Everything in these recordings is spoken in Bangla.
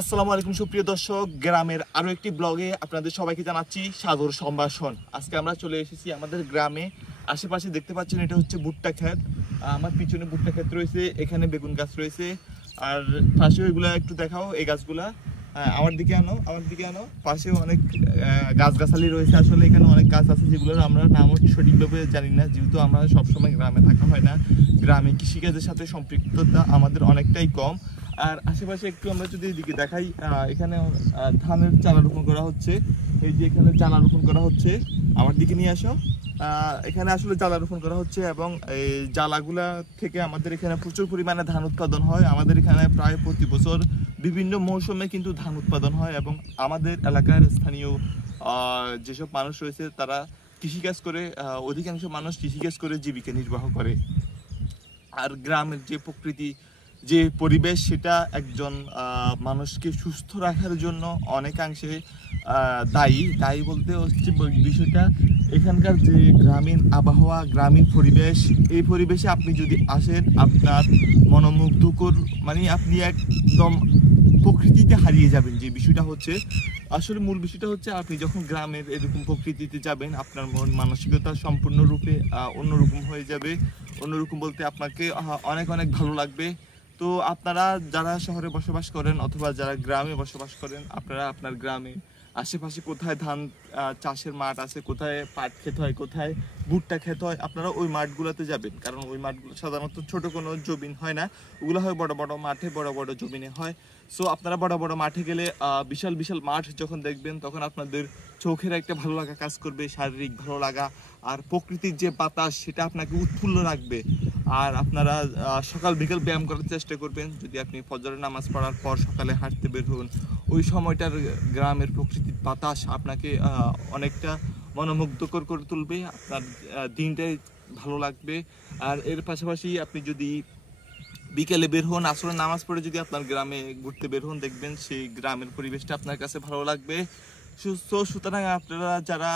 আসসালামু আলাইকুম সুপ্রিয় দর্শক, গ্রামের আরো একটি ব্লগে আপনাদের সবাইকে জানাচ্ছি সাদর সম্ভাষণ। আজকে আমরা চলে এসেছি আমাদের গ্রামে। আশেপাশে দেখতে পাচ্ছেন এটা হচ্ছে ভুট্টা ক্ষেত। আমার পিছনে ভুট্টা ক্ষেত রয়েছে, এখানে বেগুন গাছ রয়েছে, আর পাশে ওইগুলা একটু দেখাও, এই গাছগুলা আমার দিকে আনো, পাশে অনেক গাছগাছালি রয়েছে। আসলে এখানে অনেক গাছ আছে যেগুলোর আমরা নামও সঠিকভাবে জানি না, যেহেতু আমরা সবসময় গ্রামে থাকা হয় না। গ্রামে কৃষিকাজের সাথে সম্পৃক্ততা আমাদের অনেকটাই কম। আর আশেপাশে একটু আমরা যদি এদিকে দেখাই, এখানে ধানের চারা রোপণ করা হচ্ছে। এই যে এখানে চারা রোপণ করা হচ্ছে, আমার দিকে নিয়ে আসো। এখানে আসলে জ্বালা রোপণ করা হচ্ছে এবং এই জ্বালাগুলা থেকে আমাদের এখানে প্রচুর পরিমাণে ধান উৎপাদন হয়। আমাদের এখানে প্রায় প্রতি বছর বিভিন্ন মৌসুমে কিন্তু ধান উৎপাদন হয় এবং আমাদের এলাকার স্থানীয় যেসব মানুষ রয়েছে তারা কৃষিকাজ করে, অধিকাংশ মানুষ কৃষিকাজ করে জীবিকা নির্বাহ করে। আর গ্রামের যে প্রকৃতি, যে পরিবেশ, সেটা একজন মানুষকে সুস্থ রাখার জন্য অনেকাংশে দায়ী বলতে হচ্ছে বিষয়টা এখানকার যে গ্রামীণ আবহাওয়া, গ্রামীণ পরিবেশ, এই পরিবেশে আপনি যদি আসেন আপনার মনোমুগ্ধকর, মানে আপনি একদম প্রকৃতিতে হারিয়ে যাবেন। যে বিষয়টা হচ্ছে, আসলে মূল বিষয়টা হচ্ছে, আপনি যখন গ্রামের এরকম প্রকৃতিতে যাবেন আপনার মন মানসিকতা সম্পূর্ণরূপে অন্যরকম হয়ে যাবে। অন্যরকম বলতে আপনাকে অনেক অনেক ভালো লাগবে। তো আপনারা যারা শহরে বসবাস করেন অথবা যারা গ্রামে বসবাস করেন, আপনারা আপনার গ্রামে আশেপাশে কোথায় ধান চাষের মাঠ আছে, কোথায় পাট ক্ষেত হয়, কোথায় ভুট্টা ক্ষেত হয়, আপনারা ওই মাঠগুলোতে যাবেন। কারণ ওই মাঠগুলো সাধারণত ছোট কোনো জমিন হয় না, ওগুলো হয় বড় বড় মাঠে, বড় বড় জমিনে হয়। সো আপনারা বড় বড় মাঠে গেলে বিশাল বিশাল মাঠ যখন দেখবেন, তখন আপনাদের চোখের একটা ভালো লাগা কাজ করবে, শারীরিক ভালো লাগা। আর প্রকৃতির যে বাতাস, সেটা আপনাকে উৎফুল্ল রাখবে। আর আপনারা সকাল বিকেল ব্যায়াম করার চেষ্টা করবেন। যদি আপনি ফজরের নামাজ পড়ার পর সকালে হাঁটতে বের হন, ওই সময়টার গ্রামের প্রকৃতির বাতাস আপনাকে অনেকটা মনোমুগ্ধকর করে তুলবে, আপনার দিনটাই ভালো লাগবে। আর এর পাশাপাশি আপনি যদি বিকেলে বের হন, আসরের নামাজ পড়ে যদি আপনার গ্রামে ঘুরতে বের হন, দেখবেন সেই গ্রামের পরিবেশটা আপনার কাছে ভালো লাগবে। সুতরাং আপনারা যারা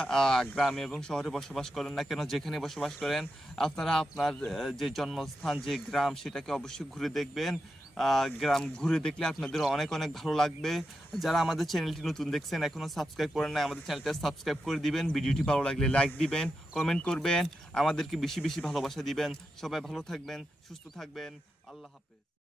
গ্রামে এবং শহরে বসবাস করেন না কেন, যেখানে বসবাস করেন, আপনারা আপনার যে জন্মস্থান, যে গ্রাম, সেটাকে অবশ্যই ঘুরে দেখবেন। গ্রাম ঘুরে দেখলে আপনাদের অনেক অনেক ভালো লাগবে। যারা আমাদের চ্যানেলটি নতুন দেখছেন, এখনো সাবস্ক্রাইব করেন না, আমাদের চ্যানেলটা সাবস্ক্রাইব করে দিবেন। ভিডিওটি ভালো লাগলে লাইক দিবেন, কমেন্ট করবেন, আমাদেরকে বেশি বেশি ভালোবাসা দিবেন। সবাই ভালো থাকবেন, সুস্থ থাকবেন। আল্লাহ হাফেজ।